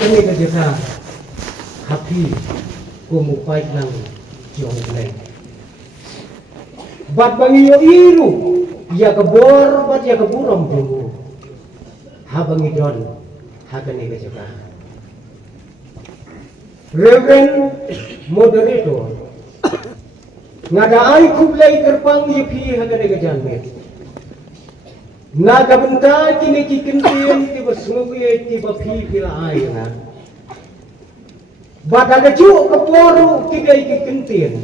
Hakan ni kerja happy kumupai nang jong leng. Bat bangi yo iru ya kebor bat ya keburam dulu. Habangi don hakan ni kerja. Reverend moderator ngada ai kublai kerpang yipi hakan ni kerja met. Naga benda kini kikintin tiba sungai tiba pi pila air na. Badaga cu keporu kita kikintin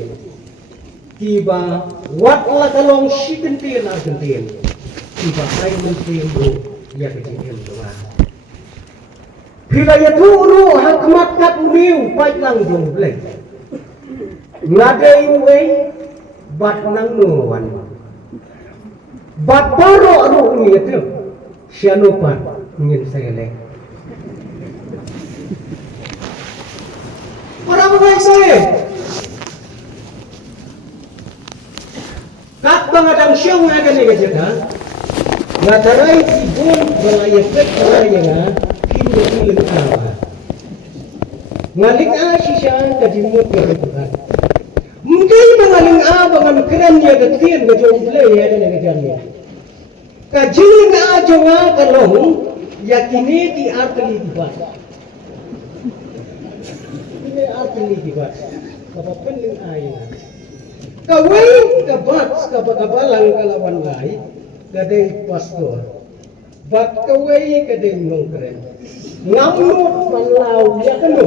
tiba wat la kalong sikintin akintin tiba kai mentin bu ya kikintin doa. Pila ya turu hakmat kat uniu pai lang jong blek. Ngadai wei bat nang nuwan. Bat poro anu ni itu sianupan ingin saya lek. Orang baik saya. Kat bangadang siang akan ni kerja. Ngatarai ibun beraya tek beraya nga pindu ilang awa. Ngalik asisya kadimut kerukuhan. Mungkin mengaling abangan keren ya ketian kejauh belai ada ni kerjanya. Kajian aja kalong yakini di arteli dibat. Ini arteli dibat. Kapa pening ayat. Kawai kabat kabalang kalawan lai kadai pastor. Bat kawai kadai nongkren. Ngamut malau ya kanu.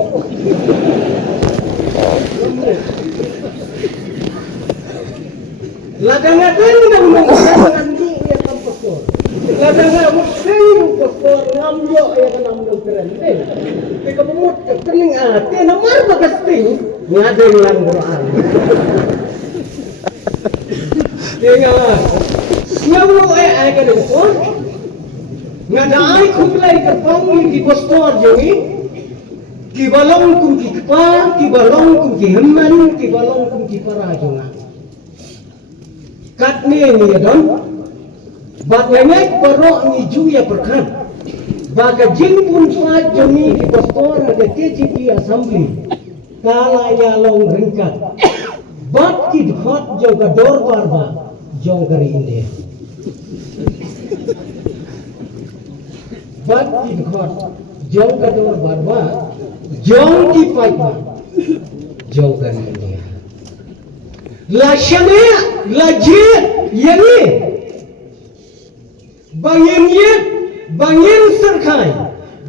Ladang-ladang nang ya kan pastor. Ladang-ladang pastor ngamyo ya kan ngamyo keren. Ika pemut kening ate namar bagasting ngadeng lang Quran. Dengar. Ngamyo ay kan ko. Ngadai kublai kerpang di pastor jongi. Kibalong kum kipar, kibalong kum kiheman, kibalong kum kiparajonga. Kat ni don, bat nengai parok ni juya perkan. Baga jing pun suat joni di pastor ada TGP assembly. Kala ya long ringkat. Bat kid hot joga dor barba jong kari ini. Bat kid hot jong kador barba jong di paitma jong kari ini. La syamia, la jid, yani bangin serkai,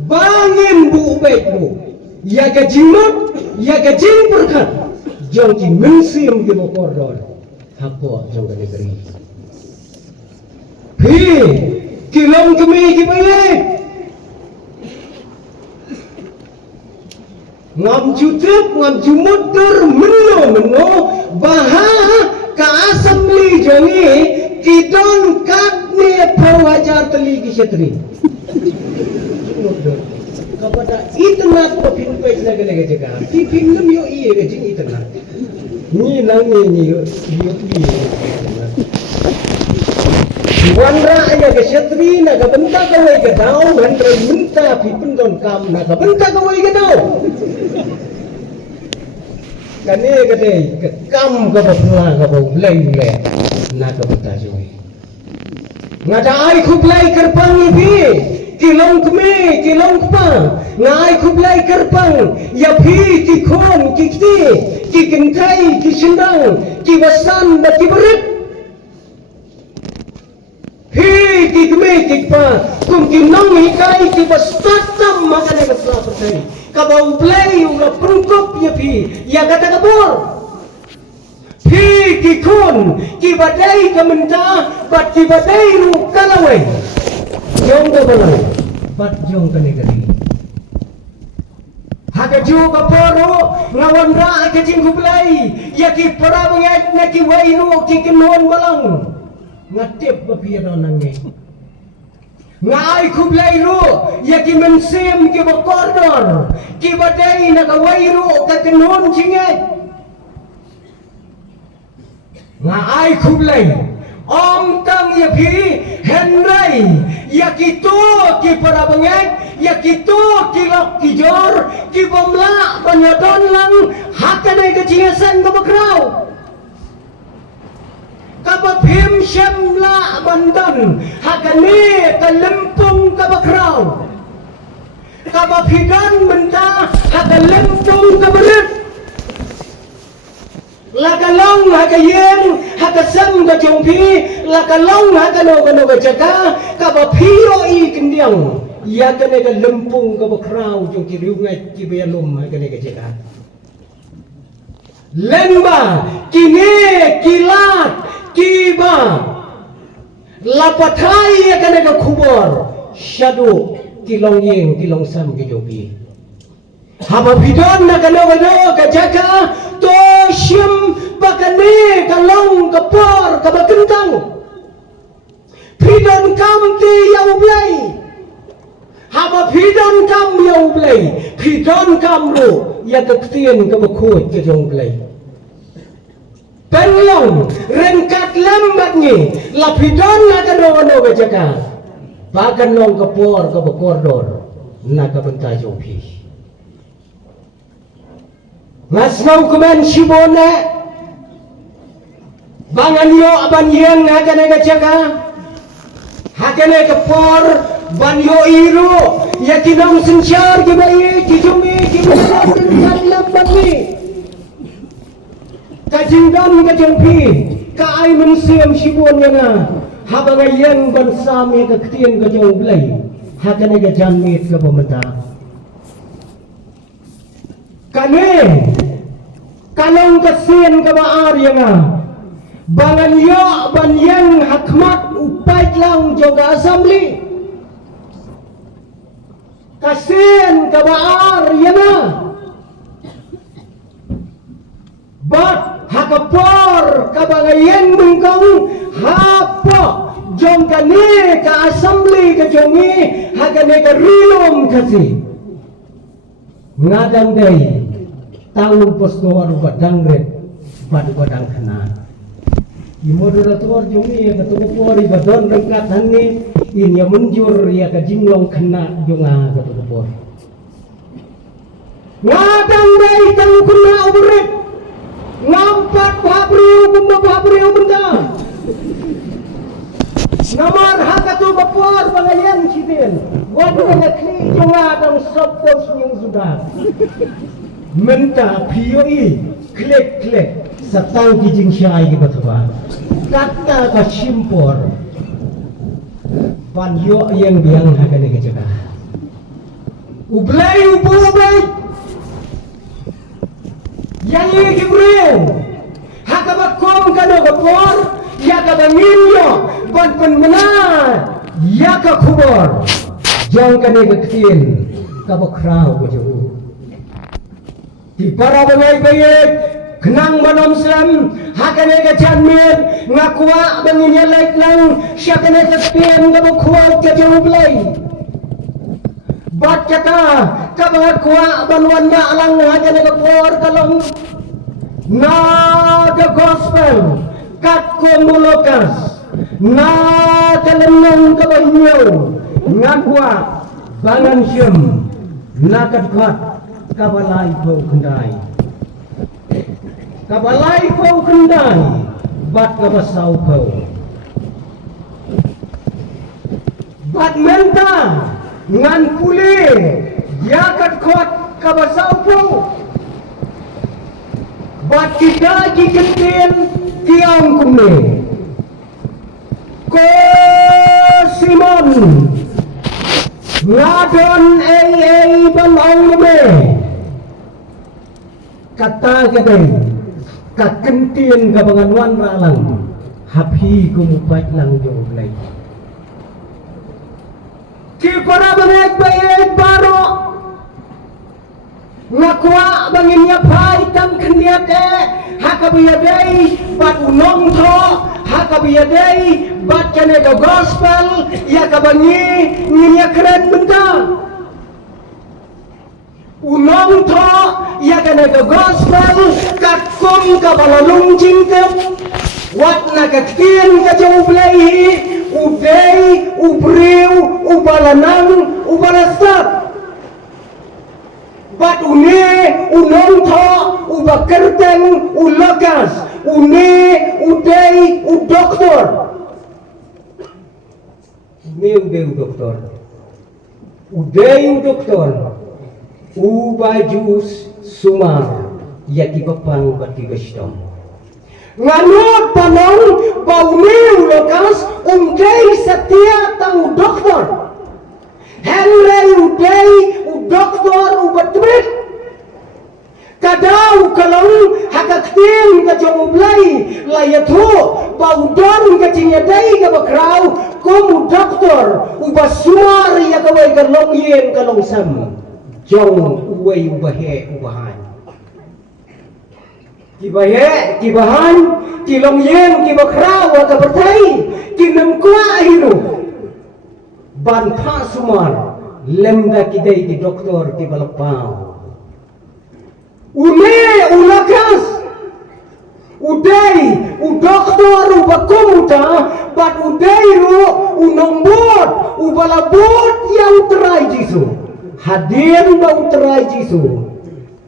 bangin bu baikmu, ya gajimut, ya gajim perkat, jong ki mensim di bokordor, hako jong kari negeri. Hi, kilom kemi kibayek, ngam jutep, ngam jumutur, meno, baha ka assembly jongi kidon katne perwajar teli kisatri. Kepada internet pin page lagi jaga. Pin yo iye ke jing internet. Ni nang ni yo iye. Wandra aya ke satri na ka benta ka wai ke dau wandra minta pipun don kam na ka benta ka wai ke dau. Kani kade kam ka bapla ka bolai le na ka bata joi ngada ai khublai kerpang ibi kilong kme kilong pa ngai khublai kerpang ya phi ki khon ki kti ki kintai ki sindang ki wasan ba ki berit phi ki kme ki pa kum ki nong hikai ki bastatam makane ka sapatai kabau play uga pungkop ya pi ya kata kabur pi kikun ki badai kamenta bat ki badai ru kalawai jong ka balai bat jong ka negeri haga ju ka poro ngawan ra ka jing kublai ya ki para bangat na ki wairu ki kinon balang ngatip ba pi nangai ngai kublai ru ya ki mensim ki bakordor ki badai na kawai ru ka kenon jingat ngai kublai Om tang ya pi Henry ya kitu ki para bengek ya kitu ki lok ki jor ki bomla banyadon lang hakanai ke jingasan ke bakrau kapa phim shemla bandan hakani ke lempung ke bakrau kapa phidan menta hakan lempung ke berit lakalong hakayen hakasam ka jongpi lakalong hakano kano ka jaga kapa phiro i kendiang ya kane ka lempung ka bakrau jong ki riungai ki belum kane ka jaga lenba kine kilat kiba lapathai kane ka khubor shadu kilong yeng kilong sam ki jongpi haba bidon na kano ka jaga to shim bakane kalong kapor kabakentang bidon kam ti yau blai haba bidon kam yau blai bidon kam lu ya kektien kabakut ke jong blai penlong rengkat lambat ni la bidon na kano ka jaga bakan long kapor kabakordor na kabenta jong pi Masnau kumen shibone bangan yo aban yeng hakane ka jaga hakane ka por ban yo iru yakinong sinchar ki bai ki jumi ki salam bagi ka jingdam ka jongpi ka ai mensiam shibon yana habang yeng ban sami ka ktien ka jong blai hakane ka janmit ka pemeta kane kalong kasien ka baar yang bangan yo ban yang hakmat upai lang joga assembly kasien ka baar yang bat hakapor ka bangayen mengkong hapo jong kane ka assembly ka jongi hakane ka rilom kasi ngadang day tanggung posnor badang red badang kena moderator jongi ya ketua pori badon rengkat hanni ini menjur ya ke jinglong kena jonga ketua pori ngadang day tanggung kena ubret ngampat babri benda namar hakatu bapor bangayan sidin wadu nakli jonga dang sabtos yang sudah menta pioi klik satang kijing syai ki batwa kata ka simpor pan yo yang biang hakane ke jaga ublai yang ini kibreng hakaba kom kado bapor ya ka bangin yo ban penmena ya ka khubor jong kane ke tin ka bakrau ko jo di para bangai bayek kenang manom selam hakane ke janmir ngakwa banginya laik lang syakane ke tin ka bakwa ke jo blai bat kata ka bakwa banwan ba alang hakane ke por kalong na the gospel kat ko mulokas na kalenong kabanyo ngakwa bangan syem nakat khat kabalai ko kendai bat kabasau ko bat menta ngan puli yakat khat kabasau ko bat kita jiketin tiang kumne ko Simon ngadon ban aulme kata kadai kakentien gabangan wan ralang hapi kumupat lang jong blai ki para banek bayek baro ngakwa banginnya pai tam kendiate hakabiyadai bat unong tho hakabiyadai bat kane ka gospel ya kabangi nginya keren benda unong tho ya kane ka gospel kakum ka balalung jingkem Wat nakaktin ka jang ublay, uday, ubriw, ubalanang, ubalastak. Bat une, unong tho, ubakerteng, ulakas, une, uday, udoktor. Une, uday, udoktor. Uday, udoktor. Ubajus sumar, yakibapang batigashtom. Nganot panong bauniw lokas umday setia tang doktor. Henry uday doktor ubatwit. Kadau kalong hakaktim ka jomublay layatho baudon ka cinyadai ka bakraw kum doktor ubasumar yakaway kalong yen kalong sam jong uway ubahe ubahan. Kibahe, kibahan, kilong yen, kibakraw, kabatay, kinamkwa hiro. Banpa sumar, lemda kiday ki doktor kibalapaw. Une, ulakas, uday, udoktor, ubakumuta, bat uday ro, unombot, ubalabot yang terai jisu. Hadir ba uterai jisu.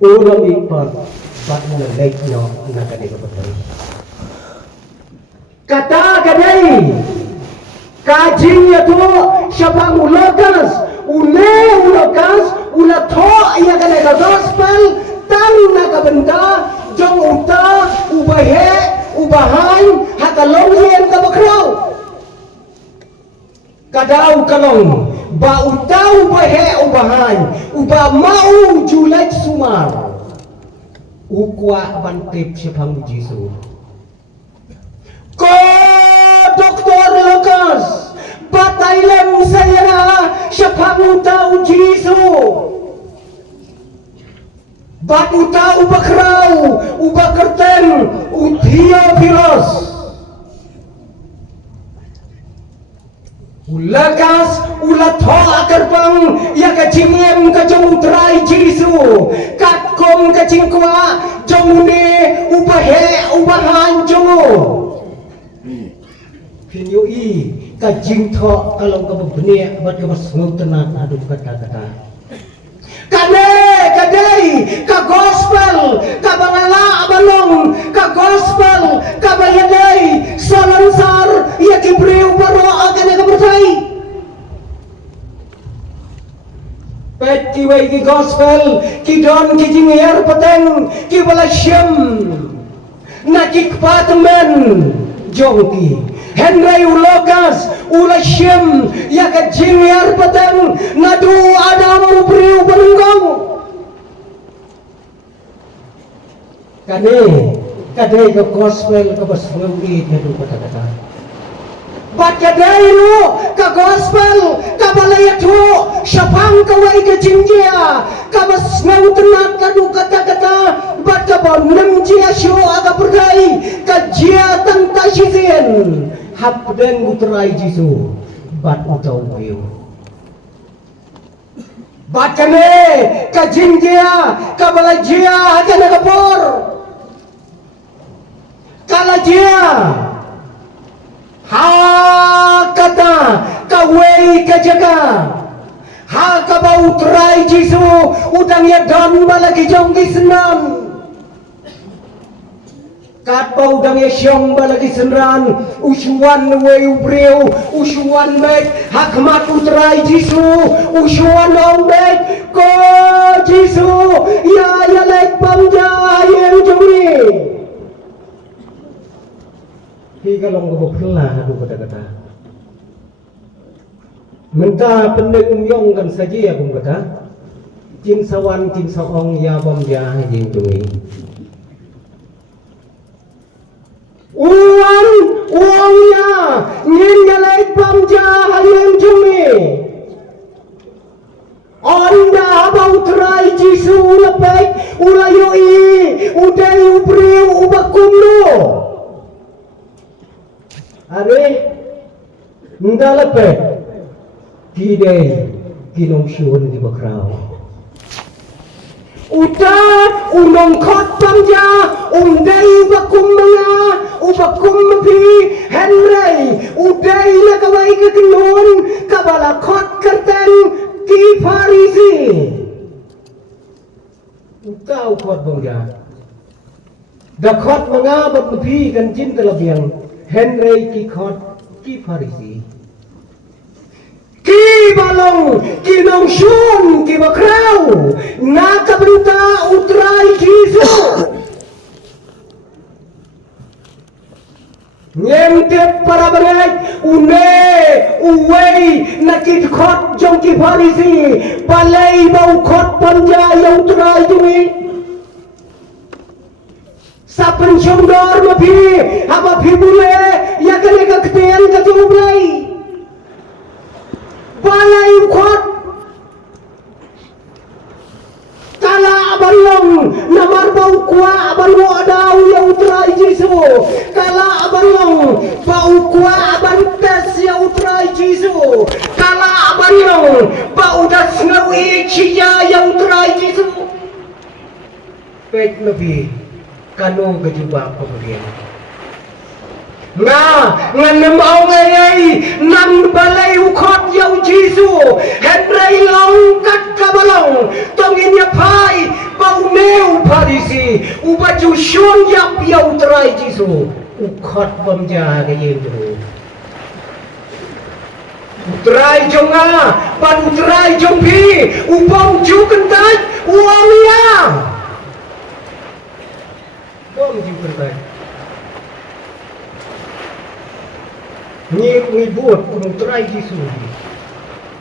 Ulam ipat. Bat na late no na kanila patay. Kata kadai kajing yato siya pang ulakas ula tho iya kanila gospel tang nakabenta jong uta ubahe ubahan hakalong yen kabakraw kadau kalong ba uta ubahe ubahan uba mau julaj sumar ukwa bantip siya pang Jisu. Ko Doktor Lucas, bataylem saya siya pang tao Jisu. Bat utau bakraw, ubakerten, Theophilus. Ulakas, ulatho akarpang ya kacingem kajong utray Jisu. Katkom kacingkwa jongune ubahe ubahan jongo. Pinyoi kajingtho kalau kababne bat kamasngutenan adu kata-kata. Kadai ka gospel ka bangala abalong ka gospel ka bayadai salansar ya kibriu baro agane ka bertai pet kiwai ki gospel ki don ki jingyer pateng ki bala syam na ki kpatmen jongki Henry ulokas ulasyam ya ka jingyer pateng nadu adam ubriu berengkong kadai ke gospel ke baswewi itu kata-kata. Bat kadai lu ke gospel ke balayatu syapang kawai ke jinjia ke baswewi tenat kadu kata-kata bat ke bonem jia syo aga berdai ke jia tanta shizien hapden uterai Jisu bat utau wiu. Bat kane ke jinjia ke balajia hanya kapor kalajia ha kata kawei kajaga ha kabau trai Jisu udang ya dan balagi jongki senam kat bau udang ya syong balagi senran usuan wei ubreu usuan mek hakmat utrai Jisu usuan ombek ko Jisu ya lek pamja yang jomri Hingga long kebuklah aku kata-kata. Mentah pendek umyong kan saja ya pun kata. Jin sawan jin saong ya bom ya jin tumi. Uang ya ngin galai bom ja hayang tumi. Onda bau terai Jisu lepek ulayoi udai ubriu ubakumno. Are ndalape kidai kinong syun di bakraw uta unong kot pamja umdai bakum mga ubakum mapi Henry udai la kawai ke kenun kabala khot kerten ki Farisi kau khot bangga da khot manga bat mapi kan jin talabiang Henry ki khot ki Farisi ki balong ki nong shun ki bakrau na kabrita utrai Jisu nyemte para bangai uwei nakit khot jong ki Farisi palai bau khot panja yang utrai jumi sapen chomdor mapi haba phibule yakane ka kten ka jublai balai khot kala abalong namar bau kwa abalwo adau ya utrai Jisu kala abalong bau kwa abantes ya utrai Jisu kala abalong bau das ngawi chia ya utrai Jisu pek nabi kanu gejubak kemudian ngân ông ấy nằm balai ukhot yau Jisu Henry long kat kabalong tongin ya pai bau neu Farisi ubaju shun yap yau trai Jisu ukhot bamja ke yendo utrai jonga pan utrai jongpi ubong ju kentai uamia bom ju kentai ni buat kunung terai Jisu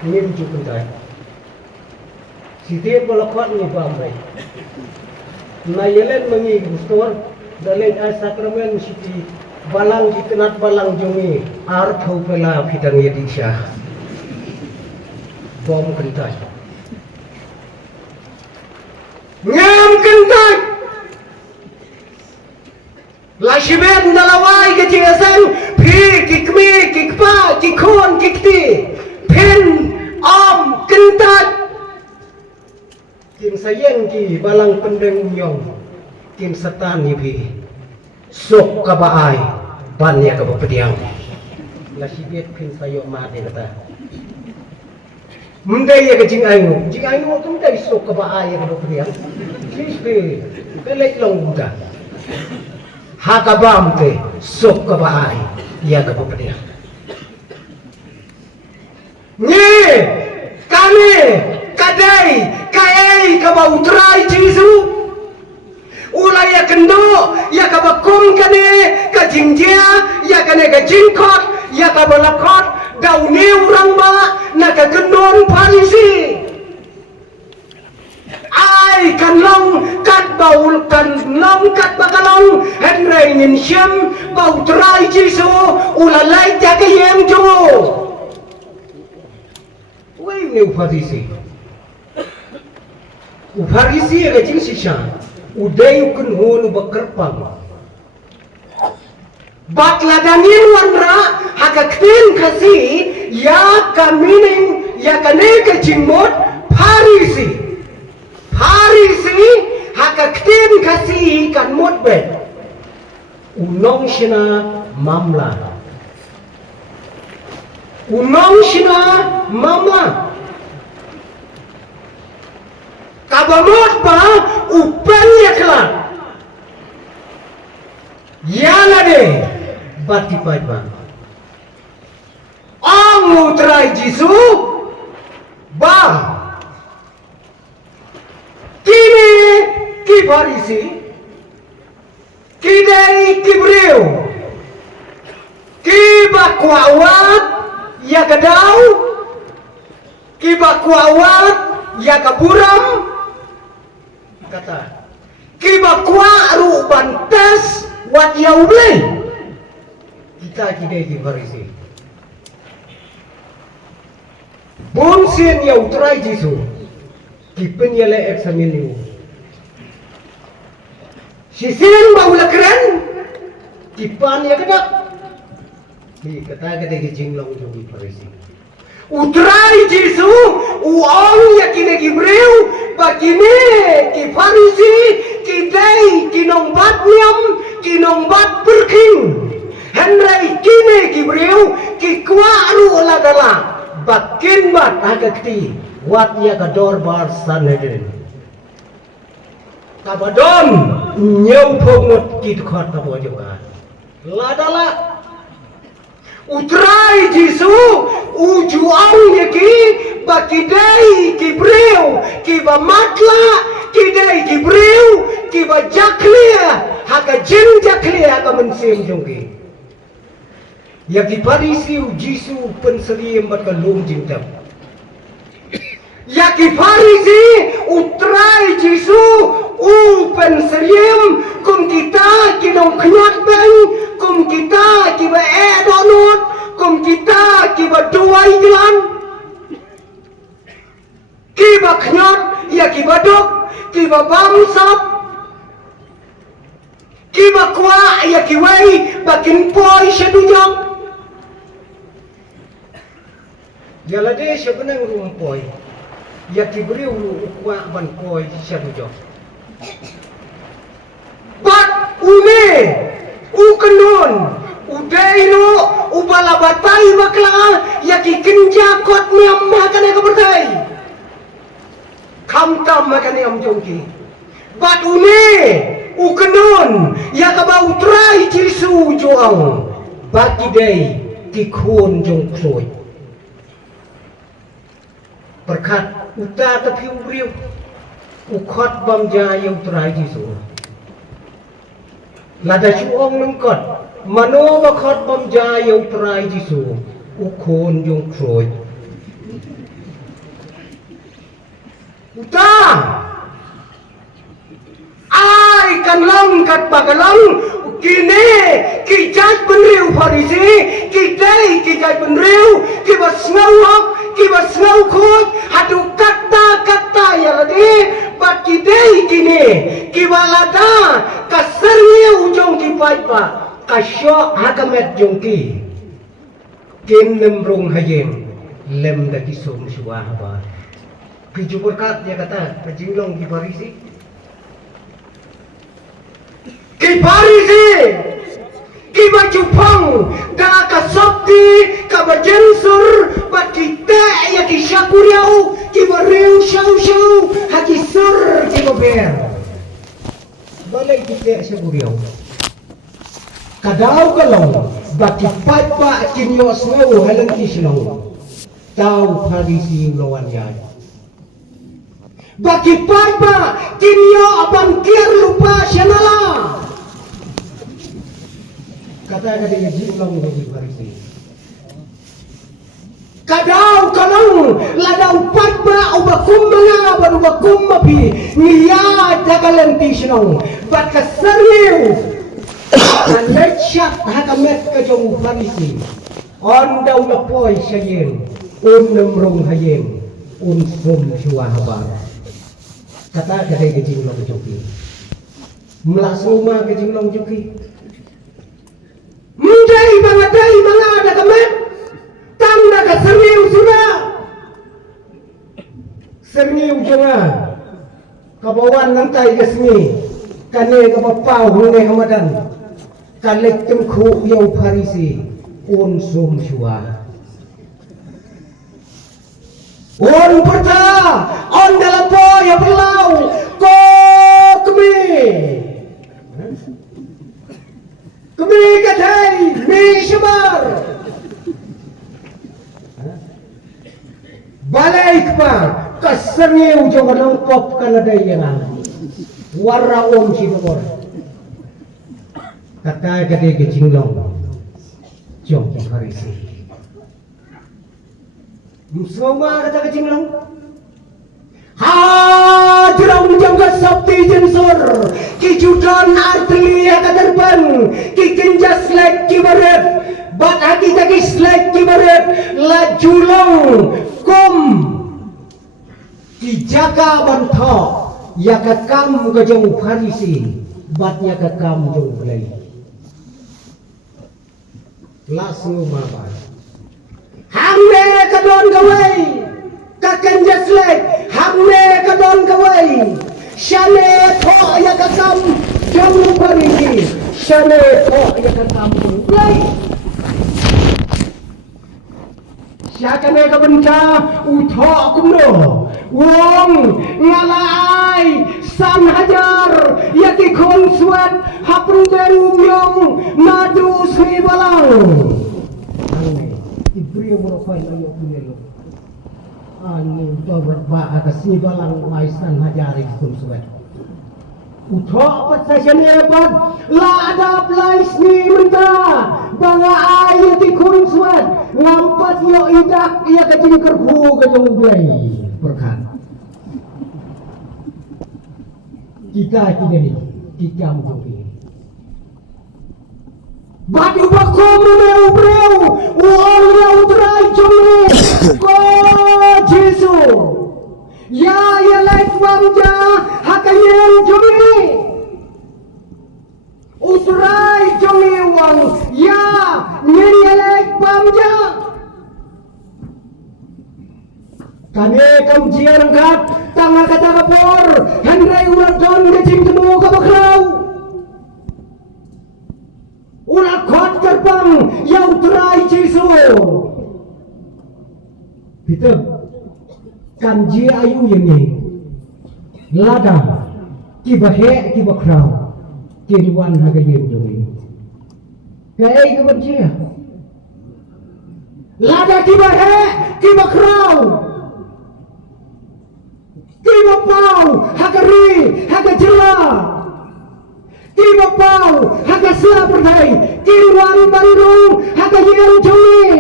ni rujuk kentai si dia balakot ni bambai na yelen mengi gustor dalej ai sakramen siti balang jikenat balang jongi ar thau pela phidang yedisha bom kentai ngam kentai Lashibet nalawai ke cingasan phi kikmi kikpa kikon kikti pen om kentat kin sayang ki balang pendeng nyong kin setan ni phi sok kabaai bannya ka bapediang Lashibet kin sayo ma de kata mundai ya ke jingainu tum dai sok kabaai ka bapediang sisbe pelek long buka hakabam te sok kabaai ya ka papadya ni kami kadai kai ka bautrai Jisu ulai ya kendo ya ka bakum kane ka jingjia ya kane ka jingkot ya ka balakot dauni urang ma na ka kendon Farisi ai kan long kat baul kan long kat bakalong Henry nin syam bau trai Jisu ulalai jaga yang jo wei ne Farisi ga jing sisha udai kun honu bakarpang batladanin wanra hakaktin kasi ya kamining ya kane ka jingmot Farisi hakaktin kasi kan motbet unong shina mamla kabamot ba upen yaklan yala de batipai ba ang utrai Jisu ba kini ki Farisi kidai kibreu ki bakwawat ya gadau ki bakwawat ya kaburam kata ki bakwa ru bantas wat yauble kita kidai ki Farisi bonsin ya utrai Jisu kipen yale eksamiliu sisin baula keren kipan ya kedak ni kata ke jinglong jogi Farisi utrai Jisu uang ya kine kibreu bakine ki Farisi kidai kinong batnyam kinong bat berking Henry kini kibriu kikwaru ladala bakin bat agakti wat ya kador bar sanedin kabadon nyau phongot kit khot kabo juga ladala utrai jisu ujuang yaki bakidai kibriu kiba matla kidai kibriu kiba jaklia haka jin jaklia haka mensim jongki yaki parisi jisu penseriam batkalum jintam yaki parisi utrai jisu penseriam kum kita kinong knyat beng kum kita kiba donut kum kita kiba duai jalan kiba knyat ya kiba dok kiba bamsap kiba kwa ya kiwai bakin poi syadujang jalade sebenang ruang poi ya kibriu kwa ban poi syadujang bat une ukenon udaino ubalabatai bakla ya kikinja kot miam makan ka bertai kamtam makan am jongki bat une ukenon ya ka bau trai jirisu joang bati dei kikon jong kloi berkat uta tepiu riu ukot bamja yang trai jisu lada chuong nangkot mano bakot bamja yang trai jisu ukon jong kloi uta ai kan long kat pagalang kini kijat penriu farisi kidai kijat penriu kibas ngawak kibas ngawkut hadu kata ya lagi bat kidai kini kibalada kasarnya ujung kipaipa kasyo hakamet jongki kin lemrung hayem lem daki som suah ba kijubur kat dia kata kajinglong kifarisi kifarisi kibajupang da kasopti kabajensur bat kita ya kisakuriau kibareu syau hakisur kibaber balai kita sakuriau kadau kalong bati paipa kinyo smeu halang kislong tau farisi lawan yai baki paipa kinyo abang kir lupa syanala kata dia jinglong bagi farisi kadau kalong ladau paipa ubakum manga barubakum mapi niya jagalan tisnong bat kasariu lechat hakamet kajong farisi on daw lapoy sayem nemrong hayem sum syuah habar kata kadai kejinglong joki melasuma kejinglong joki mundai banga ada kamet tanda ka serniu sudah serniu jangan kabawan nantai kesni kane kapapau hune hamadan kalek temku yang farisi sum syuah perta on dalam po ya berlau ko kemi kadai mi syabar balik pa kasarniu jangan pop kaladai yang warra sidor kata gede kejinglong jong farisi musoma kata kejinglong hadrang jangka sabti jensur kijudan artilia kaderban kikinjas lek kibaret bat hati takis lek kibaret la julong kum kijaga banto ya kakam kajong farisi batnya kakam jong belai langsung mabar hamne kadon gawai kakan jaslek hamne kadon gawai shane tho ya kakam jong farisi Sane kok ya kan kampung play. Siapa mereka benca uthok kumno wong ngalai san hajar yaki kon suat hapun den umyong madu sri balang ane ibrio morofai layo punelo ane beberapa atas sri balang mai san hajar kon suat uthok pat session epat la adap lais ni menta banga ayat ikun suat lampat yo idak ia kecil kerhu kejong ulai berkat kita ini kita mungkin batu bakom meu breu uang yang terai jome ko Jesu ya lek bangja hakayen jome utrai jome uang ya nyelek bangja kami kamjian kat tangga kata kapor hendrai urat don kecing temu kabakrau urat kot gerbang yang terai Jesu kita kamji ayu ini lada kibahe kibakrau kiruan hagayen joi kai kebencian lada kibahe kibakrau kiba pau hagari hagajela kiba pau hagasla perdai kiruan bandung hagayen joi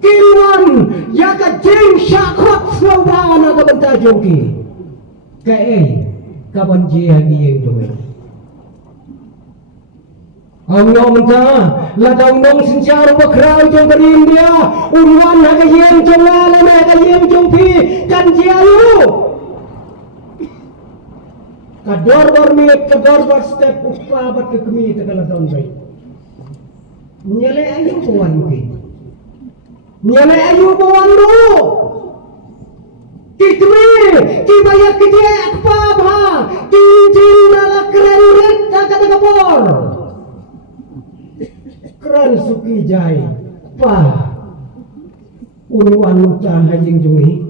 kiruan yaka jeng syakot snowbana kabenta joki kai kaban jia yang joi ông nông ta là đồng nông xin chào và khao trong cái India unwan hay cái yếm trong la là mẹ cái yếm trong phi cần chia lu kador miet kador step uppa bat ke kemi tegala daun baik nyele ayu bawan mungkin nyele ayu bawan lu kitme kibayak kije akpa bha kinjin dala keren ret kata kapor keran suki jai pa unwan mucah hajing jungi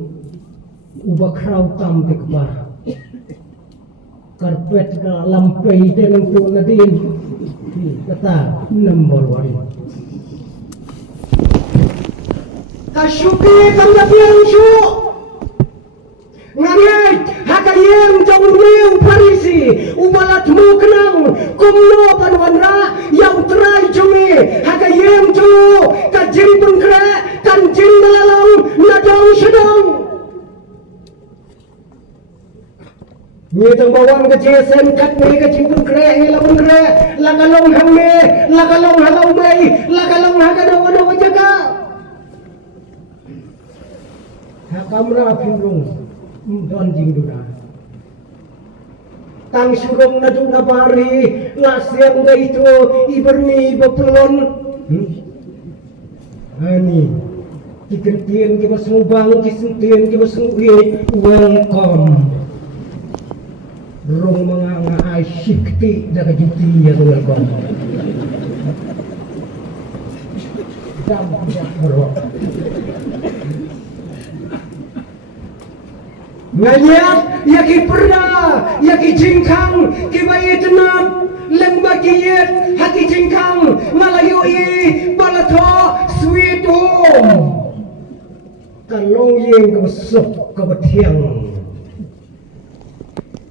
ubak rau tam tekpa karpet ka lampai dengan tu nadin kata nombor wari kasuki kanya piansu ngangit hakayen jong riu parisi ubalat mu kenang kumno panwanra yang terai jumi hakayen ju kajin pengkre kanjin dalalong nadong sedong ni tang bawang kejesen kat ni kajin pengkre ngelapun kre lakalong hamne lakalong halau mai lakalong hakadawa jaga hakamra pinrung don jingdura tang surong na dung nabari lasyang ga itu iberni bapelon ani kikentien ki basubang kisentien ki basugi welcome rong mga asyikti daga juti ya welcome dam ya bro ngayak yaki perda yaki jingkang kibai tenam lembah kiyet haki jingkang malayoi balato sweet home kalong yang kebesok kebetiang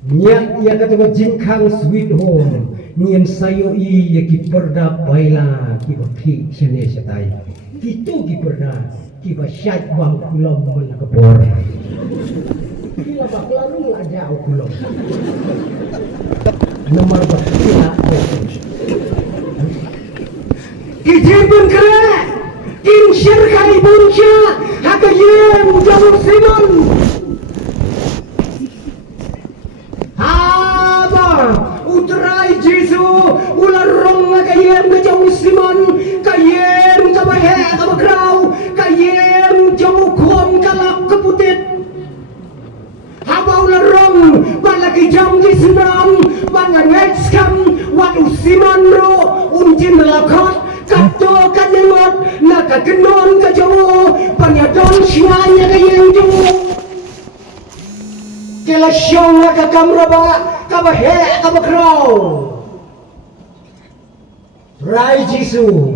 nyak ya kata jingkang sweet home nien sayoi yaki perda baila kibati sene setai kitu ki perda kiba syat bang kulom mana kebor kila baklaru aja ukulong nomor berkira kijibun kere kim syirkai bunca hakayen jamur simon haba utrai Jesu ular rong hakayen jamur simon kayen kabahe kabakrau kayen jamur kuam kalap keputit habau lerong balaki jam di senam bangan ngekskam wadu sima syong ka kamraba kabahe kabakro Rai Jisu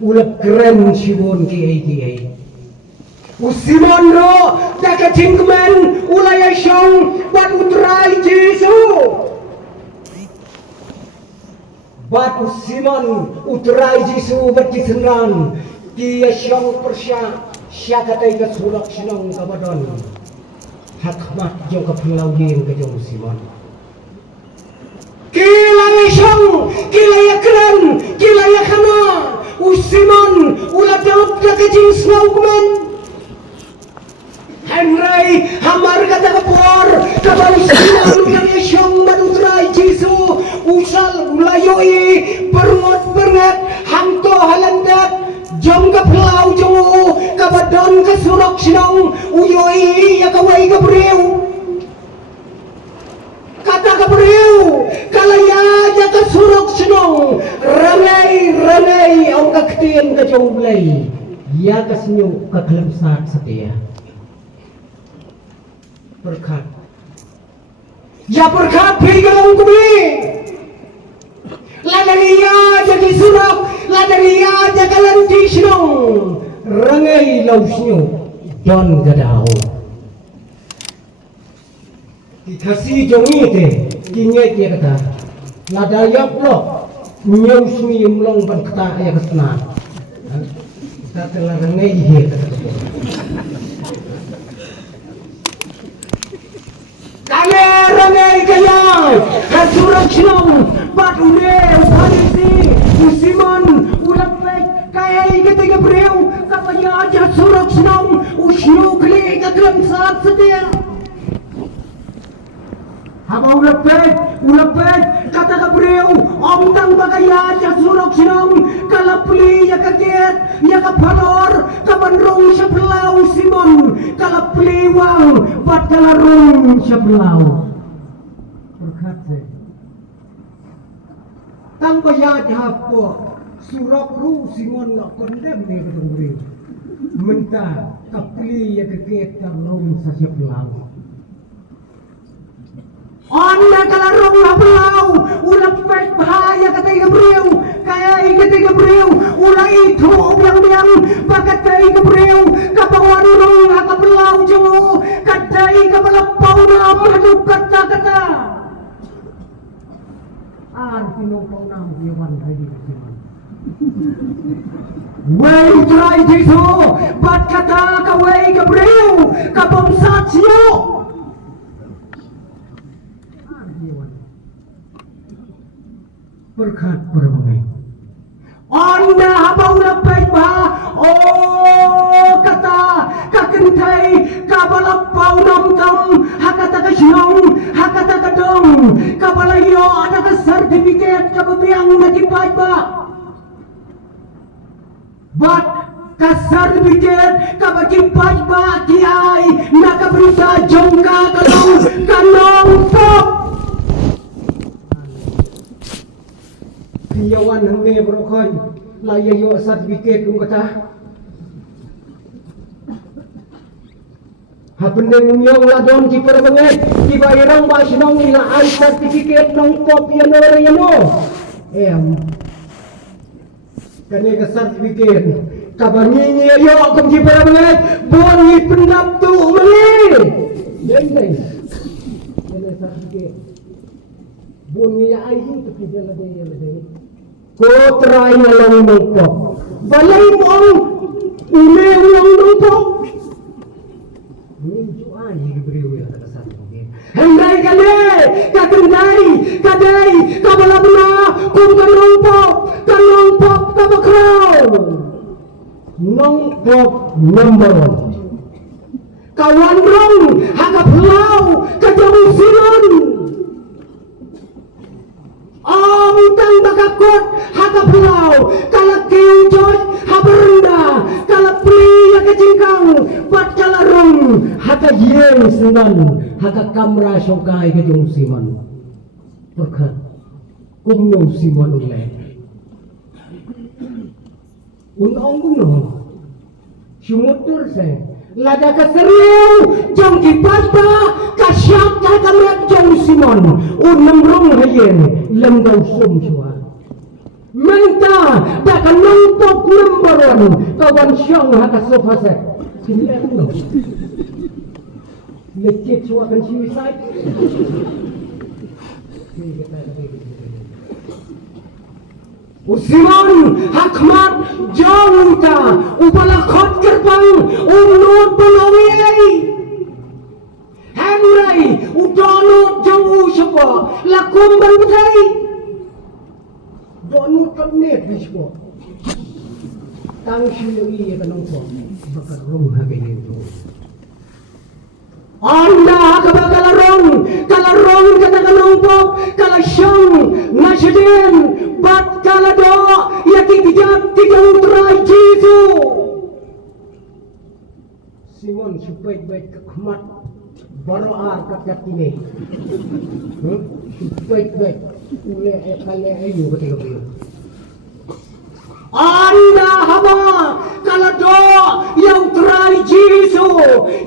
ulap keren sibon kiai Usimon ro daka tingmen ulaya syong bat utrai Jisu bat usimon utrai Jisu bat jisengan kia syong persya syakatai ka surak sinong kabadon hakmat jong kapenglau yin ka jong usimon kilaya syong kilaya keren kilaya kana usimon uladap daka jing snowman Henry hamar kata kapor kabau sinan kami syong madutrai Jisu usal ulayoi permot hangto halandat jom kaplau jongu kabadon kasurok sinong uyoi ya kawai kabriu kata kabriu kalaya ya kasurok sinong ramai au kaktian ka jonglai ya kasinyo kaklemsat setia berkat ya berkat pegang kumi ladariya jadi surak ladariya jagalan tisno rangai lausnyo don gadao dikasih jongi te kinyet ya kata ladayak lo nyusmi umlong ban kata ya kesna kata rangai ye kata Rangai kaya hasurak sinong patune uparisi usimon ulapek kaya ketiga breu kapanya aja surak sinong usnu kli kaklam saat setia haba ulapek kata kabreu om tang bagaya aja surak sinong kalapli ya kaget ya kapalor kabanrong sebelau simon kalapli wang padalarong sebelau berkat tang bayat hapo surak ru simon la kondem ni ketungri menta kapli ya kaget kalong sa sebelau Anda kalarong habelau ulapek bahaya kata Gabriel kaya kata Gabriel ulai itu biang bakatai Gabriel kapawarung akabelau jo katai kabalapau nam hadu kata pinong pau nam yawan kayi kiman Wei try Jisu bat kata kawai Gabriel kapomsat siyo berkat berbagai Anda habau lapay ba oh kata kakentai kabalapaw namkam hakata kasyong hakata kadong kabalayo ada ka certificate kababiyang nagipay ba but ka certificate kabagipay ba kiay nakabrita jongka kanong pop Yawan hangme brokoy layayo certificate kung kata hapende ngumyong ladon ki perbanget ki bairang basinong ila ay certificate nong pop yano kani ka certificate kabangi yo kung ki perbanget buang ni pendap tu mali deng certificate buang ni ay tu kijala deng ko try na lang nungpok balay mo ang email ng nungpok medyo ay Gabriel yung katasabi henday kali kaday kabalab na kung kanungpok kabakraw nungpok number 1 kawan rong hagapulaw kajamusinon tang bakakot hakapulau kalakil George haberenda kalapli ya kejingkang pat kalarong hakayeng sengan hakakamra syokai kejung siman berkat kumno siman ule unong kuno syumutur se lada kaseriu jong kipasta kas siap kamat jauh Simon nemrong hayen lem dau sum chua menta tak nongpok nembaron kawan syang haka sofa set sini aku lecet chua kan suicide Simon hakmat jauh ta ubala khot gerbang umnut pelawai Hamrai udonut jauh siapa lakum berbetai donut kanet siapa tang syui ya kanong po bakal rong hagin itu anda kalarong kata kanong po kalasyang nasyadin bat kalado yaki kijat kijang try Jesu Simon supaya-baik kekmat baro'ar kakat ini baik-baik ule kali ayu ketika beliau anda haba kalado yang terai Jesu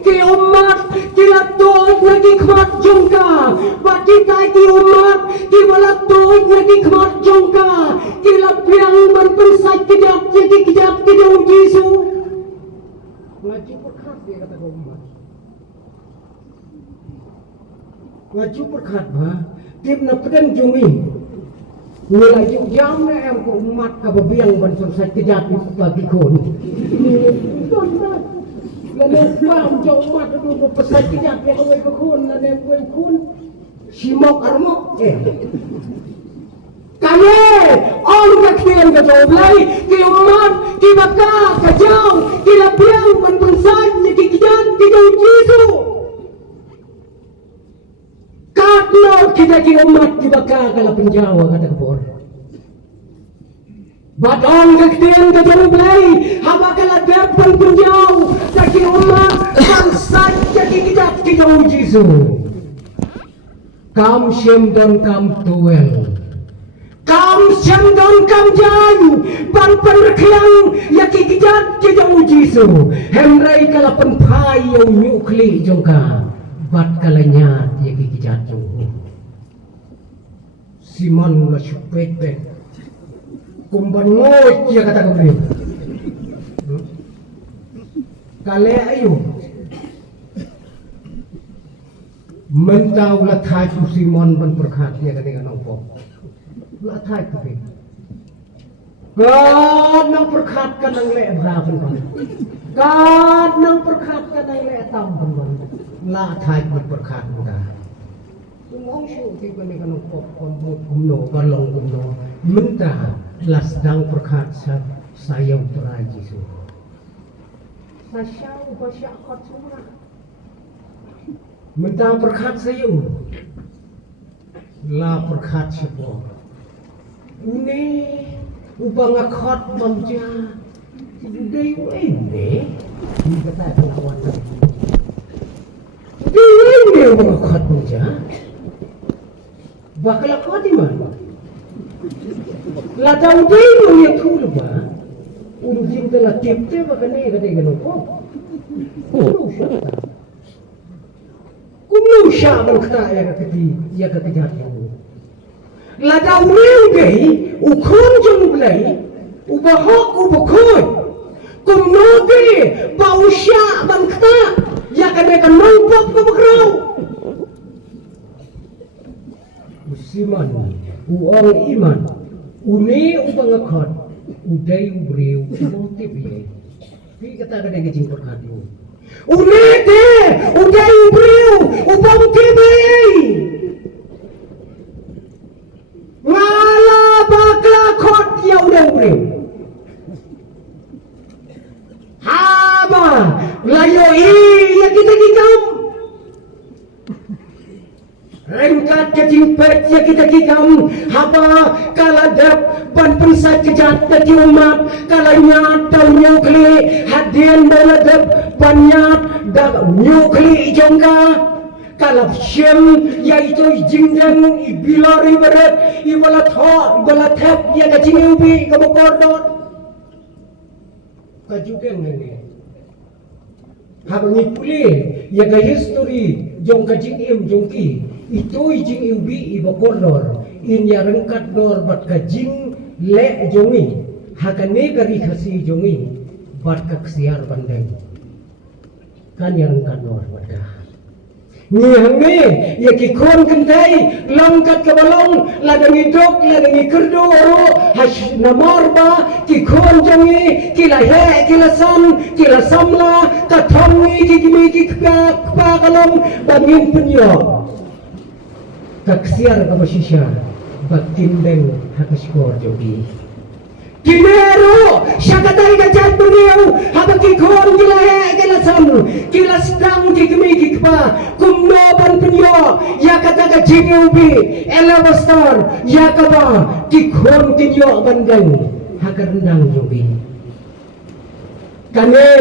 ke umat kila toit lagi kmat jongka bagi taiki umat kila toit lagi kmat jongka kila piang berpersai kejap jadi kejap kejap Jesu ngaji berkat dia kata umat ngaju berkat ba tim na pedang jumi nilai jam na em ko umat ka babiang ban selesai kejat bagi kon lalu pam jauh umat itu berpesai kejat yang awal ke kon lalu awal kon simok armok kami orang kekinian ke jauh lagi ke umat ke baka ke jauh ke labiang ban selesai ke kejat ke jauh Yesus Katno kita ki umat di baka kala penjawa kata kepor. Badong kektian ke jauh belai haba kala depan penjauh kaki umat bangsat jadi kita ki jauh Jesu. Kam shem don kam tuel. Kam shem don kam jan ban penrekhiang yaki kita ki jauh Jesu. Hemrai kala penpai yo nyukli jongka. Bat kalanya dia gigi jatuh. Simon mula supet bet. Kumban ngot dia kata kembali. Kale ayu. Mentau lathai tu Simon ban berkat dia kata dengan nongpok. Lathai tu be. Kan nang berkat kan nang le berapa kan. Kan nang berkat kan nang le tam ban. La thai berkat muda. Ngong syu ti kan kan pop kumno balong kumno minta lasdang berkat saya uterai Yesus. Saya ubasya kot semua. Minta berkat saya. La berkat siapa? Une ubang akot mamja. Dei wene. Ni kata lawan lagi. Dia mga kot mo dyan. Bakal ako di man. Lataw din mo yung tulo ba? Unjing tala tipte baka na yung ganun ko. Kung nung siya man kata ya katigat mo. Lataw niyo gay, ukon dyan ulay, ubahok ubakod. Kung nogi, bau siya man kata, ya kan nongpok ke bekerau. Usiman, uang iman, une ubang akad, udai ubreu, ubang tibi. Pi kata kada gajing berkati. Une te, udai ubreu, ubang tibi. Ngala bakla kot ya udai ubreu. Haba, layo ya kita kikam. Rengkat kejimpet ya kita kikam. Haba kaladap ban pensat kejat kaki umat. Kalanya tau nyukli hadian baladap banyak dak nyukli jongka. Kalap syem yaitu jingdan ibilari berat ibalat ho ibalat hep ya kacing ubi kabokordor. Kajugeng ini. Habang ipuli, yaga history, jong kajing im jongki itu jing iubi iba koridor in ya rengkat dor bat kajing le jongi hakane kari khasi jongi bat kaksiar bandeng kan ya rengkat dor bat ka ni hangne ya ki kon kentai langkat ke balong ladang idok ladang ikerdo ro hash namorba ki kon jongi ki la he ki la samla ka thongi ki kimi ki pa kalong bangin punyo kaksiar ka basisya bakindeng hakaskor jogi Kinero, syakatai kajat beliau, habaki kon gilahe gilasam, gilasdang kikmi kikpa, kumnoban penyo, ya kata kajineubi, elabastar, ya kaba, kikon kinyo bandang, hakarendang jogi. Kane,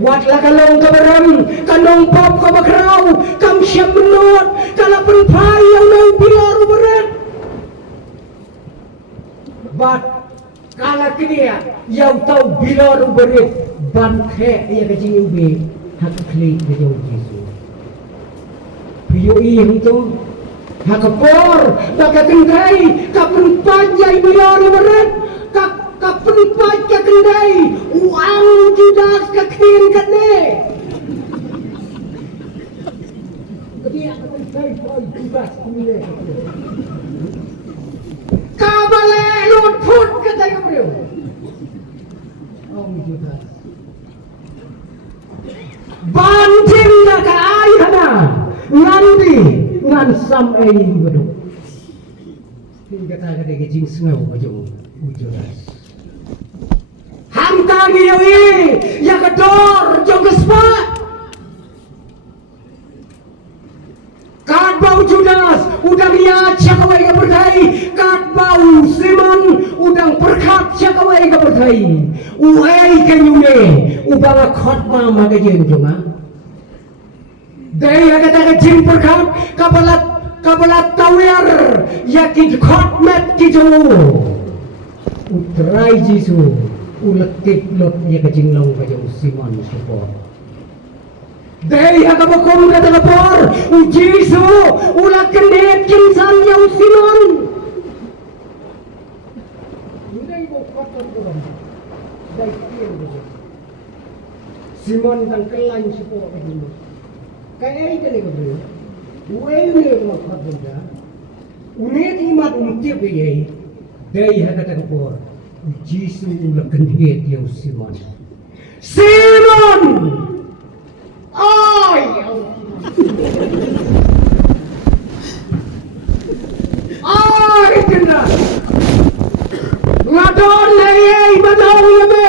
watla kalong kabaram, kanong pop kabakraw, kam siyam menot, kalapan pay yang nang bilar berat. But kala kini yang tahu bila ruberit bangke ya kajing ubi hak klik kajing Yesu. Piyo itu hak por baka kendai kapun panjai bila ruberit kapun panjai kendai uang judas kakir kene. Kedia kapun panjai judas kene. Kabale lut put kata beliau. Om Judas. Banting dah ke air hana. Nganti ngan sam bedo. Hingga kata dia jing sengau baju Judas. Hamka gioi ya kedor jong kespa. Kat bau Judas udang ya cakawai ka berdai kat bau Simon udang perkat cakawai ka berdai uai kenyune ubala khotma magajen jonga dai kata ka jin perkat kabalat tawir yakin khotmet ki jongo utrai Jisu uletik lot ya ka jinglong ka jong Simon support Dei hakabakom kata lapor, Jisu ulah kendet kinsan yang Simon. Ini ibu kotor dorong, dai kian begitu. Simon dan kelan support begini. Kayak ini begitu. Uene makat benda. Unet imat umtip begini. Dei hakata lapor, Jisu ulah kendet yang Simon. Simon. Ay! Ay, kena. Ngadon lei badau ya be.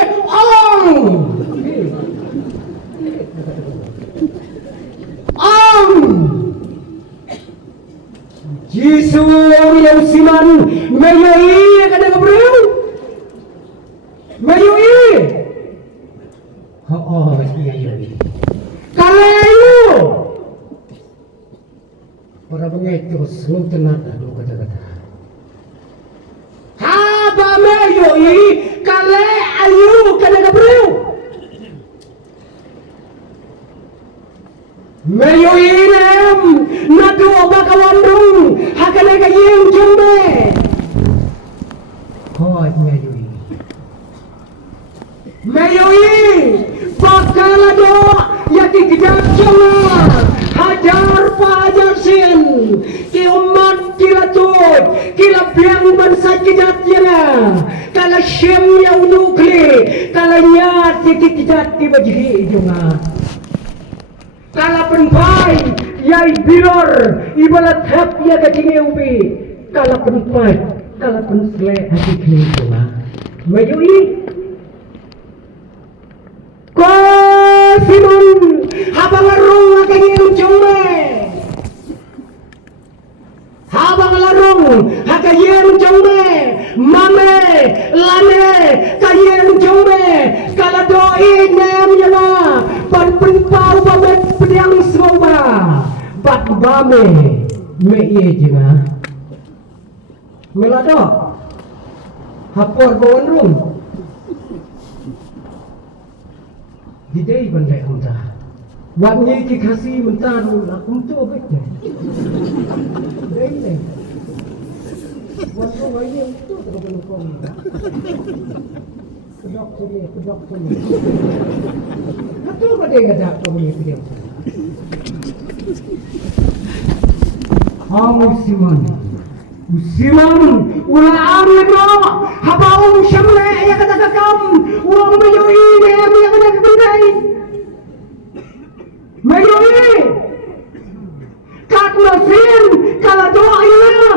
Jisu yang siman mayai kada gabreu. Mayai. Mayai. Kalayu para pengecut selum tenat adu kata-kata haba meyoi kale ayu kada gabreu meyoi nem nadu bakawandung hakale kayeng jombe hoi meyoi bakalado yaki gejak jonga hajar pajar sin ki umat kila tut kila biang bangsa kejat yana kala syem yang nukli kala nyat yaki kejat ki bajhi jonga kala penpai yai bilor ibalat hap ya kacing ubi kala penpai kala pensle hati kli jonga majui ko Simon habang larong kayeng jombe habang larong kayeng jombe mame lane kayeng jombe kala doi nem yana pan penpau bamet pediang semua bat bame me ye jina melado hapor bawan rum Didai bandai amda Wangi ki kasih mentaru lah untuk betul. Dai. Waktu lagi untuk terus kau. Kedok sini. Itu pada kata kau ni dia. Usiman ulaan negro habau syamle ya kata kakam uang mayoi dia yang kata kendai mayoi kat mesin kala doa ina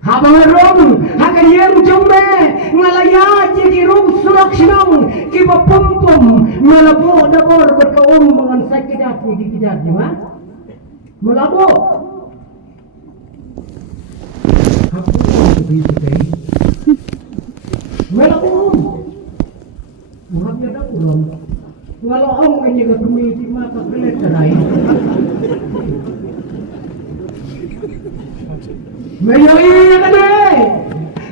habang rom hakayem jombe ngalaya jadi rum surak sinong kiba pom melabo dabor berkaum dengan sakit hati dikijat jema melabo aku bisa jadi melabo muhabnya dah ulam kalau om kan jaga kemiti mata pelet cerai mayoi kade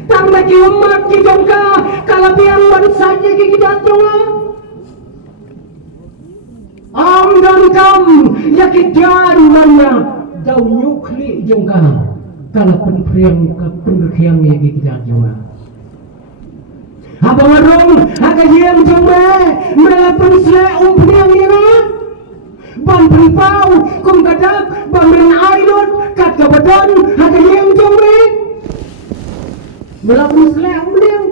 tang lagi umat ki jongka kalabian wan saja ki kidatronga am dan kam yakidan manya dau nyukli jongka kala penpriang ka penrekiang ya ki kidatronga habang arong hagayem jombe mela pensle umpriang yana ban penpau kum kadap ban ailot kat kabadan hagayem jombe melakukan selai umliang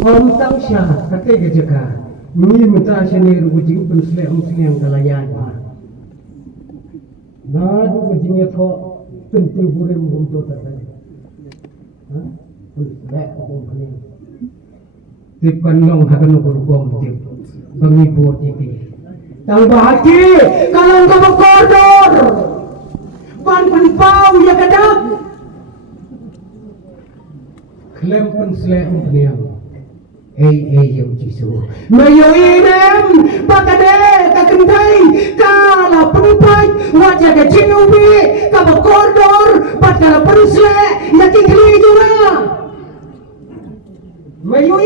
om tangsya kate gejaka ni muta shane rujing pun selai umliang kalayan na du gejingnya tho penting burem untuk terjadi pun selai umliang tipkan long hakan berbom tip bangi bot iki tang bahaki kalau kau koridor ban penpau ya kadap klem pensleh umniam yang jisu mayo inem pakade kakendai kala penpai wajah ke jinubi kaba koridor pakala pensleh ya kikli juga mayo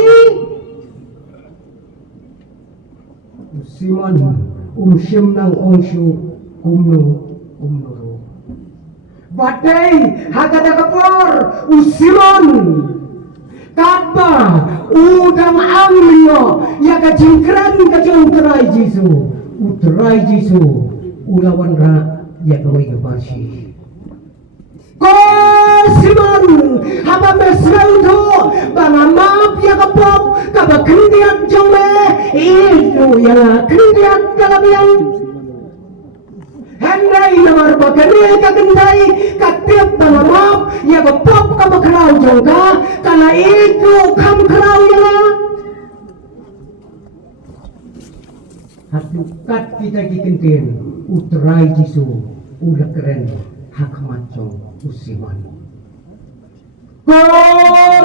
siman syem nang ongshu umno Batai hakada kapor usiman kata udang amlio ya kajingkran kajong utrai jisu ulawan ra ya kawai kebarsi ko siman haba mesrauto banga map ya kapop kaba kendiat jome itu ya kendiat kalabiang Hendai namar bagani kakendai katiap bangamap ya gopop ka bakrau jongka kana itu kam krau ya hatukat kita kikenten utrai jisu ulah keren hak macong usiman ko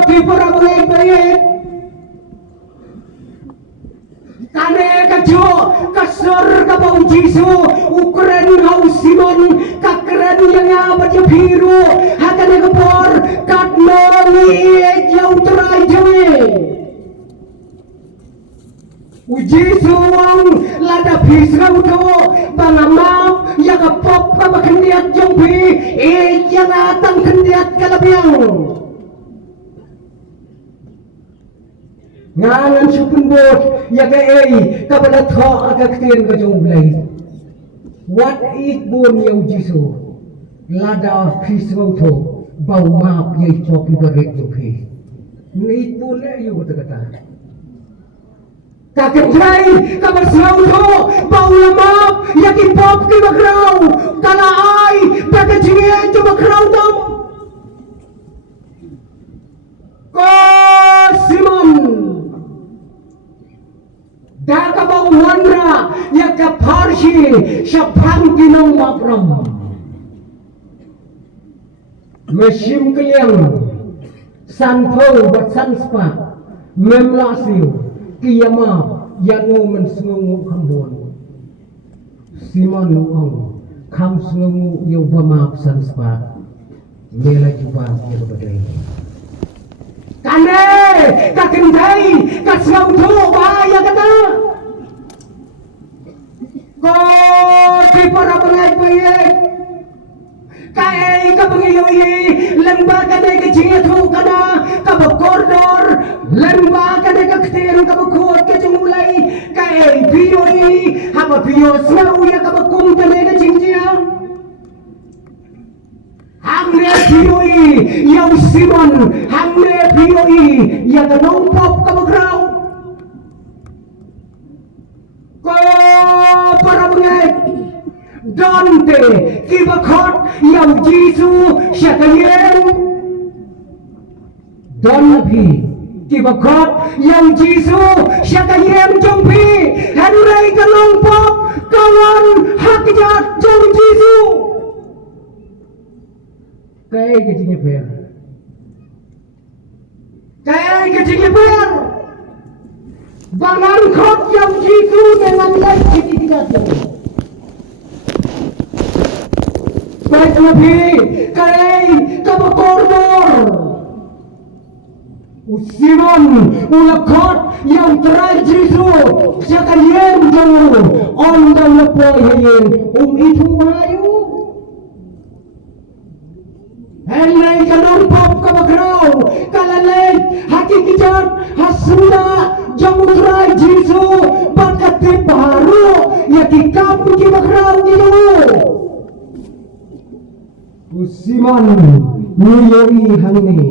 di parabangai bayet kane kajo kasar ka bau jisu ukren hausiman kakren yang abad biru hakane kapor katnoni jau terai jame uji suwang lada pisrau to bangamap ya kapop ka bakendiat jompi yang atang kendiat kalabiang ngangan supun bot ya kai kabala tho agak tien ka jong blai what it bon yau jisu lada pisau tho bau map ye chopi barek jopi ni bon le yu kata kakentrai kabar sau tho bau map ya ki pop ki bakrau kala ai pakai jinge jo bakrau dam ko simon Daka bau mandra ya kaparshi syapang kinong mapram mesim keliang sanpo bat sanspa memlasiu kiyama yango mensengu kambon siman nuang kam sengu yo bamap sanspa mela juba yo badai kane các kinh thấy các sầu thô bahaya kata có di para pengai-pengai kai ka pangiyoi lembaga de kecil thu kana ka koridor lembaga de kecil ka khot ke mulai kai pioi haba pio sau ya ka kum de kecil hamre pioi yang simon hamre pioi ya ka nong pop ka grau ko para pengai Dante kibakot yang Jisu syakayem Donpi kibakot yang Jisu syakayem jompi Henry kalongpok kawan hakijat jom Jisu kayak kecilnya ber kayak kecilnya ber bangan kot yang Jisu dengan lagi tidak baik lebih kai kabakordor usiman ulakot yang terai Jisu syakayem jamu ondang lepoi hayen itu mayu Henry kanompop kabagrau kalalay hakikijat hasunda jamu terai Jisu bakatip baru yakikap kibagrau gitu Usiman niyoi hangni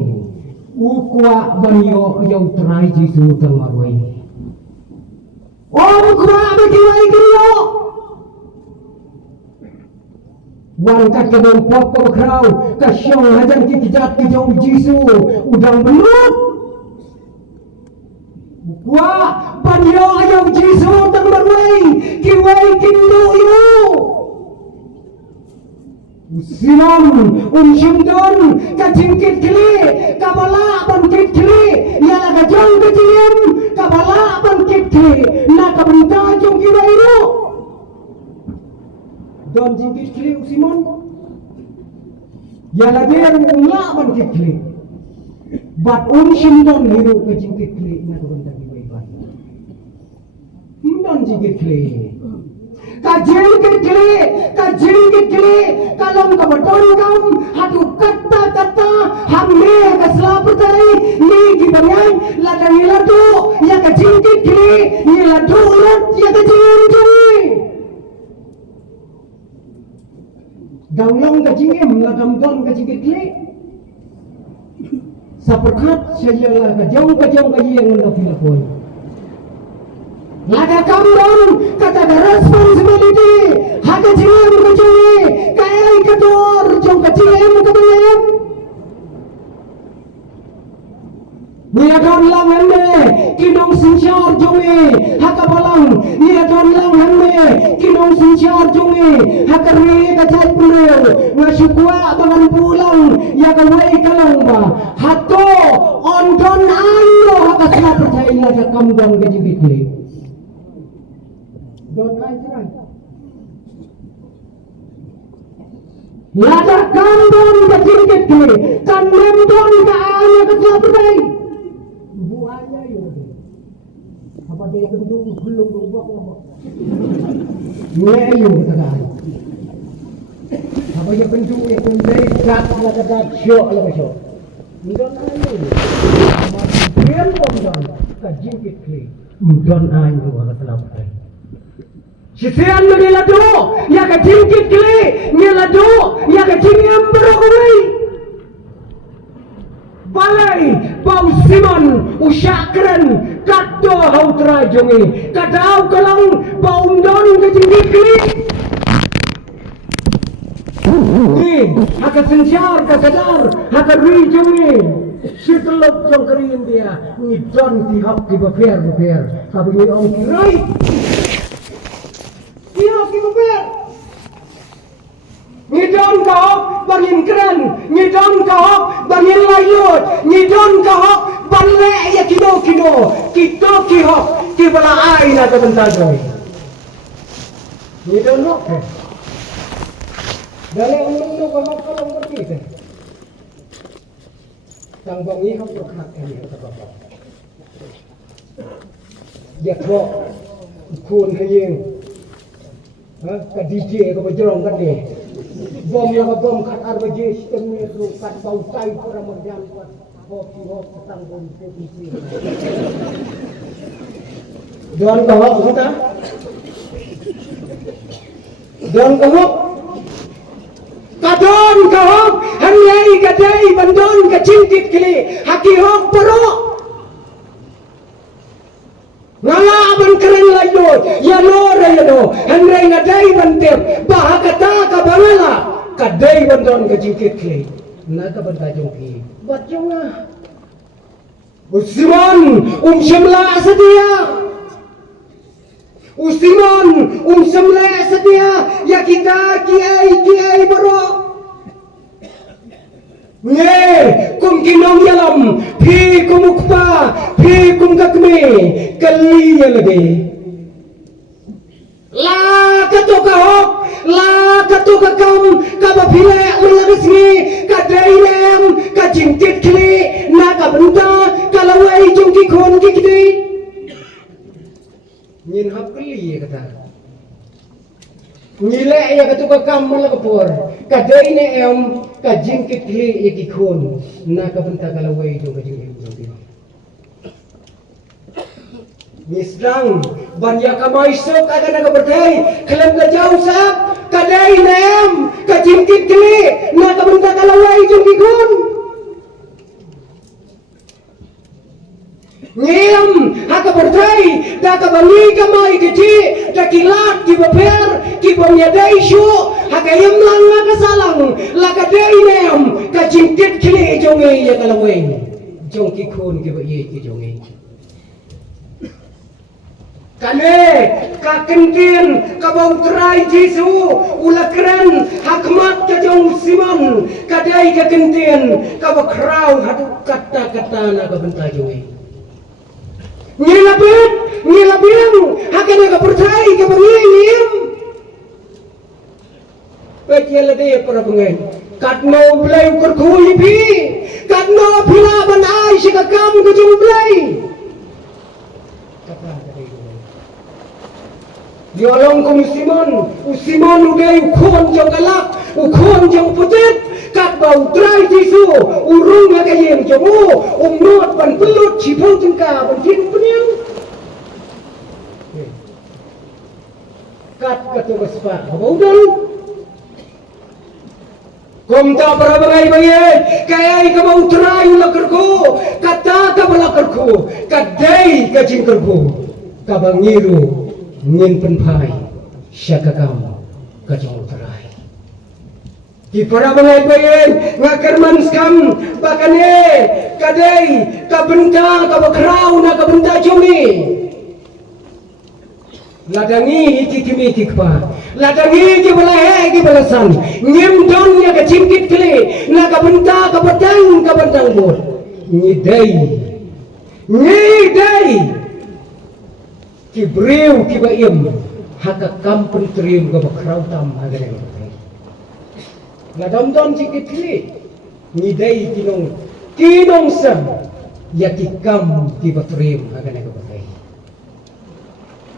ukwa banyo yang terai Jisu termarwai ukwa bagiwai kiriyo wangkat kanompok kabagrau kasyong hajan kikijat kijong Jisu udang belut ukwa banyo yang Jisu termarwai kiwai kindu iyo Usiman umshimdon kajingkit kili kabala bangkit kili yala kajong kajiem kabala bangkit kili na kabunta jong kiwairu don jingkit kili usiman yala dia umla bangkit kili bat umshimdon hiru kajingkit kili na kabunta kiwairu don jingkit kili kajil kecil kalong kabaton kam hatu kata hamne kaslaputai ni gibangan ladang ilatu ya kajil kecil ni ladu ulat ya kajil juri danglong kajingem ladang don kajil kecil saperkat saya kajong kajiyang ngapilapoi Lada kambon kata ada responsibility haka jiem kecui kai ketor jong keciem kebenem Nia don lang hande kinong sinsyar jonge haka balang Nia don lang hande kinong sinsyar jonge haka ri kacai puleu ngasukwa bangan pulang ya kawai kalang ba hato on don ayo haka sila percaya lada kambon kejibitli Don ai Lada kambon kecil kan membon ka anya kecil pedai bu anya yo apa dia kendung belum lubak apa yo kata apa dia kendung yang pendai kat la kata syok la syok don ayo ama pian pom don ka jingkit kli don ayo kata la pedai Sisian meniladu, ya kecingkit kili, niladu, ya kecingem berokoi. Balai, bau simon, usyakren, kato hau terajongi, kadau kalang, bau don kecingkit kili. Ni, haka sensyar, kasadar, haka rijongi. Situlop jong kerin dia, ni don tihak di beper, habis ni ong kirai. Iya, kita ber. Ngidon kau bangin keren, ngidon kau bangin layut, ngidon kau banle ya kino, kita kihok, kibala aina kebentar doi. Ngidon kau. Dari undang kalau ngerti kan. Tang bangi hok hak ini kata bapak. ya kok kun hayeng ka DJ ka bajrong kan ni bom yang bom kat arbaje sistem ni tu kat bau kai para modal kat hop tang bom provinsi don ka hop kita don ka hop kadon ka hop hanai kadai bandon ka cingkit kili haki hop paro ngala ban keren layo ya no rayano hanai nadai bantep bahakata ka bangala kadai bandon ka cingkit kili na ka bantajong ki batjonga Usimon semla sedia Usimon semla sedia ya kita kiai bro nge kum kinong yalam phi kumukpa phi kumgakme kali yalage la katoka hok la katoka kam kabapile ulagasni kadailem kajingkit kli na kabunta kalawai jongki khon kikdi nyin hap kli kata ngile ya katoka kam malakapor kadaine em kajingkit kli yakikhon na kabunta kalawai jong kajingkit Misrang banyak kamai sok akan nak berdai kelam ke jauh sap kadai nem kajingkit kli nak bentak kalawai jong kikun ngem hak berdai dak bani kamai keci dak kilat ki beper ki pemyadai syu hak ayam lang nak salang la kadai nem kajingkit kli jong ya kalawai jong kikun ki bayi ki jong Kane kakengkin kabau terai Jesu ula keren hakmat kajong siman kadai kakengkin kabau krau hadu kata-kata na kabentajoi ngilabing hakana kapertai kabangiyim Pekya lade para pengen katno blai ukur kui pi katno pila banai sikakam kajong blai Diolong ko usimon uday ukhon jang galak, ukhon jang putit, kat bau trai Jesu, urung agayeng jamu, umnot pan pelut cipau jengka bantin penyang. Kat ketua sepak, bau dan. Komta para bangai kaya ka bau trai ulakerku, kata ka balakerku, kadai ka jingkerku, ka bangiru. Ngin penpai syakakam kajong terai di para mengai ngakerman skam bakane kadai kabenta kabakrau na kabenta jomi ladangi iki kimi kikpa ladangi ki balahe ki balasan ngim don ya kacingkit kle na kabenta kabentang bot ngidai ki breu ki baim haka kampun trium ka bakrau tam agane la dom cikit kli ni dai kinong sam ya ki kam ki batrium agane ka bakai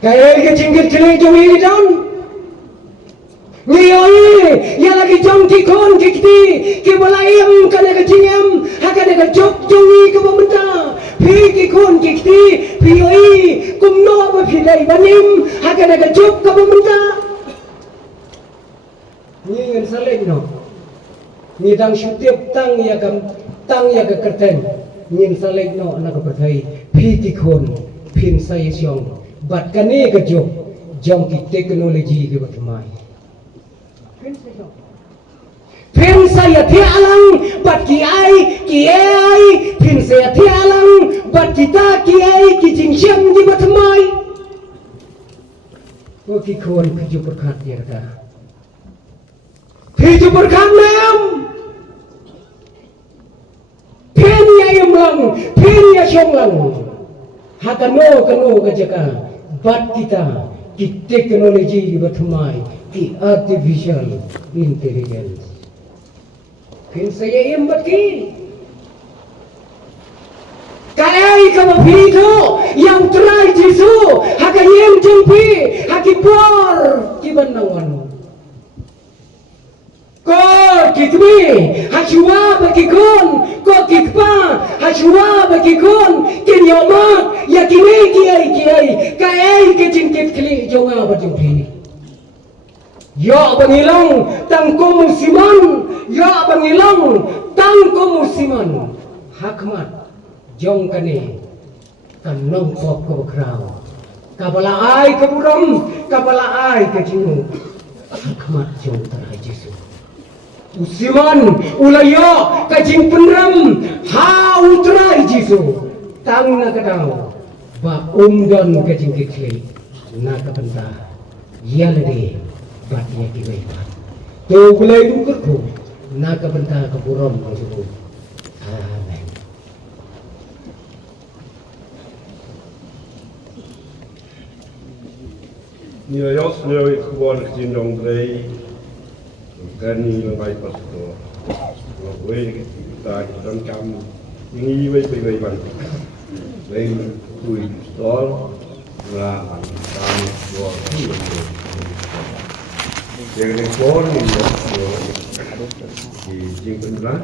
kaya ki cingkit kli jumi don ni ya lagi jong ki kon ki ki balaim kana ka cingem haka ka jok jumi ka bamenta Piki kun kikti, piyoi, kumno apa pilai banim, hakan aga jok ka pemerintah. Ni ngan saleng no, ni dang syutiap tang ya ke kerten, ni saleng no nak berthai, piki kun, pin saya siang, bat kane ka jok, jom ki teknologi ke bertemai. Pin saya tialang, bat kiai, pin saya tialang, bat kita kiai, kijingsiam di batemai. Oh kikon piju berkat ya kata. Piju berkat nam. Pin ya imlang, pin ya syonglang. Hakano kajaka, bat kita, ki teknologi di batemai, ki artificial intelligence. Pin saya yang baki Kai kama phito yang trai Jesu hakayem jempi hakipor kibanangan. Ko kitmi hachua bakikon ko kikpa hachua bakikon kinyoma yakini kiai kai kejingkit kli jonga bajumpi. Ya bangilang tangko musiman ya bangilang tangko musiman hakmat jong kane kanong kop ko kraw kabala ai kaburam kabala ai kajinu hakmat jong tarai Jesu usiman ulaya kajing penram ha utrai Jesu tang na kadaw ba umdan kajing kikli na kapenta yalade bat ya kibai to kulai dukurku na kapenta kaburam Jesu. Amen. Nila jos nila gewoon gezien Brei, kan nila bij pastor. Nog weet daar dan kan niet weet bij van. Wij doen stor, maar dan door Jadi kon ni di jingkun lah.